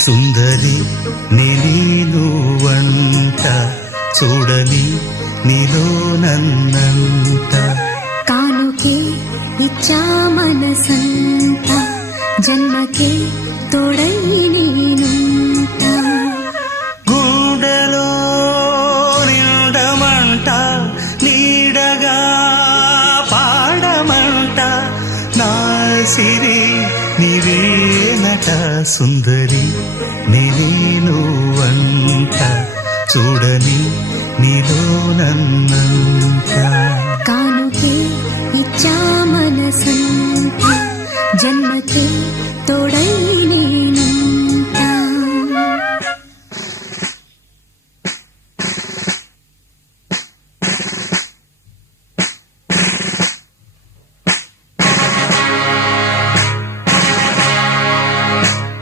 సుందరి నీను వంట చూడని నీలో నన్నంత కానుకే ఇచ్చా మనసంత జన్మకే తోడై నేనుంట గుండెలో నిండమంట నీడగా పాడమంట నా సిరి నీవేనట సుందరి నీను వంట చూడని నీలో నన్నంత కానుకే ఇచ్చా మనసంత జన్మకే తోడై